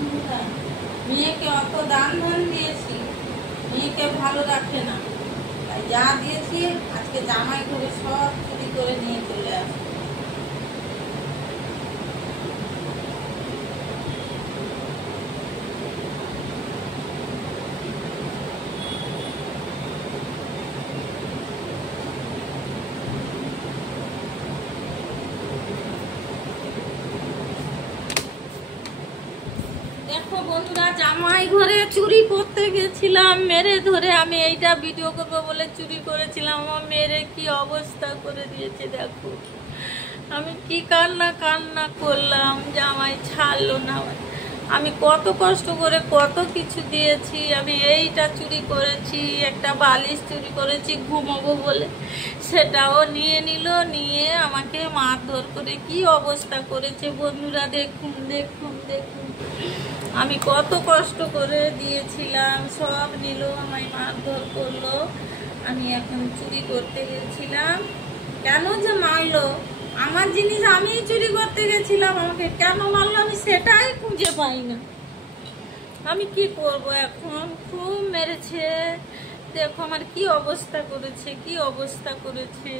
বন্ধুরা, মেয়েকে অত দান ধান দিয়েছি, মেয়েকে ভালো রাখে না, তাই যা দিয়েছি আজকে জামাই করে সব চুরি করে নিয়ে চলে আসে। দেখো বন্ধুরা, জামাই ঘরে চুরি করতে গেছিলাম, মেরে ধরে আমি এইটা ভিডিও করবো বলে চুরি করেছিলাম। আমার মেরে কি অবস্থা করে দিয়েছে দেখো। আমি কি কান্না কান্না করলাম, জামাই ছাড়লো না। আমি কত কষ্ট করে কত কিছু দিয়েছি। আমি এইটা চুরি করেছি, একটা বালিশ চুরি করেছি ঘুমাবো বলে, সেটাও নিয়ে নিল, নিয়ে আমাকে মারধর করে কি অবস্থা করেছে বন্ধুরা। দেখুন দেখুন দেখুন, আমি কত কষ্ট করে দিয়েছিলাম, সব নিল, আমায় মারধর করলো। আমি এখন চুরি করতে গেছিলাম, কেন যে মারলো? আমার জিনিস আমি চুরি করতে গেছিলাম, আমাকে কেন মারলো আমি সেটাই খুঁজে পাই না। আমি কি করব এখন? খুব মেরেছে, দেখো আমার কি অবস্থা করেছে, কি অবস্থা করেছে।